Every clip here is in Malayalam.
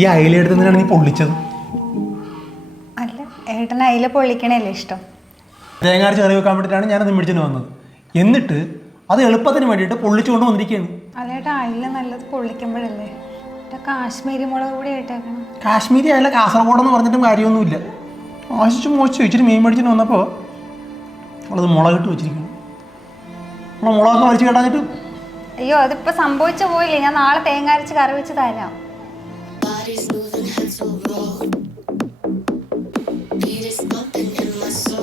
ഈ അയില എടുത്ത് എന്തിനാണ് നീ പൊള്ളിച്ചത്? അല്ല ഏട്ടൻ അയില പൊള്ളിക്കണല്ലേ ഇഷ്ടം. തേങ്ങ ചെറിയ വെക്കാൻ വേണ്ടിയിട്ടാണ് ഞാനത് മേടിച്ചിട്ട് വന്നത്. എന്നിട്ട് അത് എളുപ്പത്തിന് വേണ്ടിയിട്ട് പൊള്ളിച്ചുകൊണ്ട് വന്നിരിക്കുകയാണ്. അല്ല ഏട്ടാ അയില നല്ലത് പൊള്ളിക്കുമ്പോഴല്ലേ. കാശ്മീരി മുളക് കൂടി ഇട്ടേക്കണം. കാശ്മീരി അല്ല കാസർഗോഡെന്ന് പറഞ്ഞിട്ടും കാര്യമൊന്നുമില്ല. മോശിച്ച് മോശിച്ചു ഇച്ചിരി മീൻ മേടിച്ചിട്ട് വന്നപ്പോൾ നമ്മളത് മുളകിട്ട് വെച്ചിരിക്കുന്നു. മുളകൊക്കെ വലിച്ചു കേട്ടാഞ്ഞിട്ട് അയ്യോ അതിപ്പോ സംഭവിച്ചു പോയില്ലേ? ഞാൻ നാളെ തേങ്ങ അരച്ച് കറി വെച്ച് തരാം.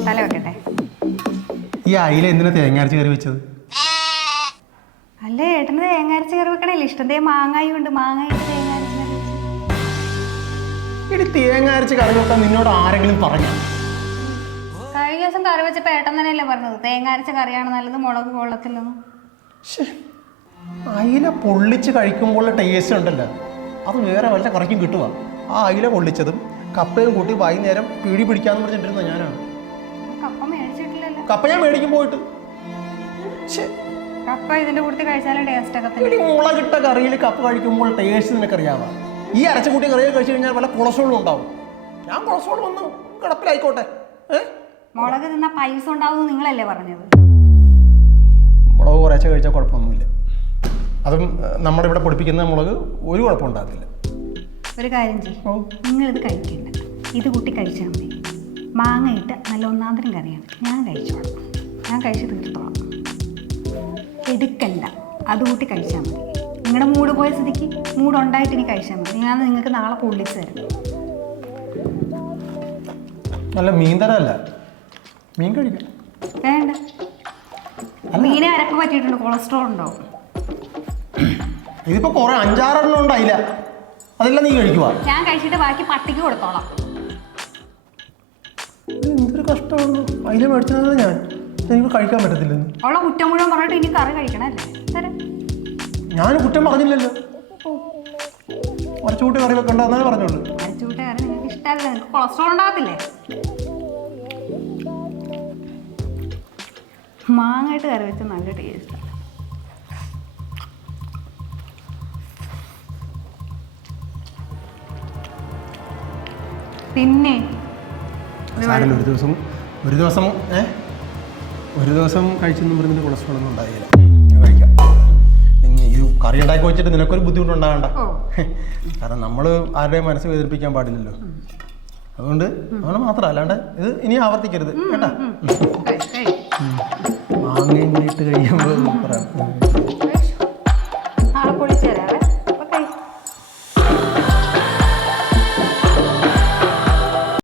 തല വെക്കട്ടെ. ഈ അയില എന്തിനാ തേങ്ങ അരച്ച് കറി വെച്ചത്? അല്ലേ ഏട്ടന് തേങ്ങ അരച്ച് കറി വെക്കണല്ലേ ഇഷ്ടം. ദേ മാങ്ങായി ഉണ്ട്. മാങ്ങായി തേങ്ങ. ഇനി തേങ്ങ അരച്ച് കറി വെക്കാൻ നിന്നോട് ആരെങ്കിലും പറഞ്ഞു? കഴിഞ്ഞ ദിവസം കറി വെച്ചപ്പോ ഏട്ടൻ തന്നെയല്ലേ പറഞ്ഞത്. തേങ്ങ അരച്ച കറിയാണ് നല്ലത് മുളക് കൊള്ളത്തില്ലെന്ന്. അയില പൊള്ളിച്ച് കഴിക്കുമ്പോൾ ടേസ്റ്റ് ഉണ്ടല്ലോ. അത് വേറെ വല്ല കുറയ്ക്കും കിട്ടുക ആ അയില പൊള്ളിച്ചതും കപ്പയും കൂട്ടി വൈകുന്നേരം പിടി പിടിക്കാന്ന് പറഞ്ഞിട്ടിരുന്ന ഞാനാണ്. കപ്പ ഞാൻ മേടിക്കും പോയിട്ട്. കപ്പ ഇതിന്റെ കൂട്ടത്തിൽ കഴിച്ചാലും ടേസ്റ്റ് മുളകിട്ട കറിയിൽ കപ്പ കഴിക്കുമ്പോൾ ടേസ്റ്റ് നിനക്കറിയാവാ? ഈ അരച്ചുകൂട്ടി കറിയിൽ കഴിച്ചു കഴിഞ്ഞാൽ വല്ല കൊളസ്ട്രോളും ഉണ്ടാവും. ഞാൻ കൊളസ്ട്രോൾ വന്നു കിടപ്പിലായിക്കോട്ടെ. മുളക് തിന്ന പൈസ ഉണ്ടാവും നിങ്ങളല്ലേ പറഞ്ഞത്? മുളക് കുറേശ്ശെ കഴിച്ചാൽ കുഴപ്പമൊന്നുമില്ല. അതും നമ്മുടെ ഇവിടെ പൊടിപ്പിക്കുന്ന മുളക് ഒരു കുഴപ്പം ഉണ്ടാകത്തില്ല ഒരു കാര്യം ചെയ്യും. നിങ്ങളിത് കഴിക്കണ്ട ഇത് കൂട്ടി കഴിച്ചാൽ മതി. മാങ്ങ ഇട്ട് നല്ല ഒന്നാന്തരം കറിയാണ്. ഞാൻ കഴിച്ചോളാം. ഞാൻ കഴിച്ച് തീർത്തോളാം. എടുക്കണ്ട. അത് കൂട്ടി കഴിച്ചാൽ മതി. നിങ്ങളുടെ മൂഡ് പോയ സ്ഥിതിക്ക് മൂഡ് ഉണ്ടായിട്ട് ഇനി കഴിച്ചാൽ മതി. ഞാൻ നിങ്ങൾക്ക് നാളെ പൊള്ളിച്ച് തരാം. നല്ല മീൻ തരല്ല മീൻ കഴിക്കാം. വേണ്ട. മീനെ അരക്ക് പറ്റിയിട്ടുണ്ട്. കൊളസ്ട്രോൾ ഉണ്ടാവും ഇതിപ്പോൾ കുറേ അഞ്ചാറെണ്ണം ഉണ്ടായില്ല. അതെല്ലാം നീ കഴിക്കുവാ. ഞാൻ കഴിച്ചിട്ട് ബാക്കി പട്ടിക്ക് കൊടുത്തോളാം. എന്തൊരു കഷ്ടമാണ് അതിൽ മേടിച്ചത് ഞാൻ. എനിക്ക് കഴിക്കാൻ പറ്റത്തില്ലെന്ന്. ഉള്ള കുറ്റം മുഴുവൻ പറഞ്ഞിട്ട് ഇനി കറി കഴിക്കണല്ലേ തരാം. ഞാൻ കുറ്റം പറഞ്ഞില്ലല്ലോ. മറച്ചുകൂട്ടി കറി വെക്കണ്ട എന്നാലും പറഞ്ഞോളൂ അരച്ചുകൂട്ട കറി നിങ്ങൾക്ക് ഇഷ്ടമല്ല. നിങ്ങൾക്ക് കൊളസ്ട്രോൾ ഉണ്ടാകത്തില്ലേ? മാങ്ങായിട്ട് കറി വെച്ച നല്ല ടേസ്റ്റ് പിന്നെ സാരമില്ല ഒരു ദിവസം ഒരു ദിവസം ഏ? ഒരു ദിവസം കഴിച്ചെന്ന് പറഞ്ഞിട്ട് കൊളസ്ട്രോൾ ഒന്നും ഉണ്ടായില്ല. കഴിക്കാം. ഇത് കറി ഉണ്ടാക്കി വെച്ചിട്ട് നിനക്കൊരു ബുദ്ധിമുട്ടുണ്ടാകണ്ട. കാരണം നമ്മൾ ആരുടെയും മനസ്സ് വേദനിപ്പിക്കാൻ പാടില്ലല്ലോ. അതുകൊണ്ട് അതുകൊണ്ട് മാത്രം അല്ലാണ്ട് ഇത് ഇനി ആവർത്തിക്കരുത്. കേട്ടാ. മാങ്ങയും കൂടി ഇട്ട് കഴിയുമ്പോൾ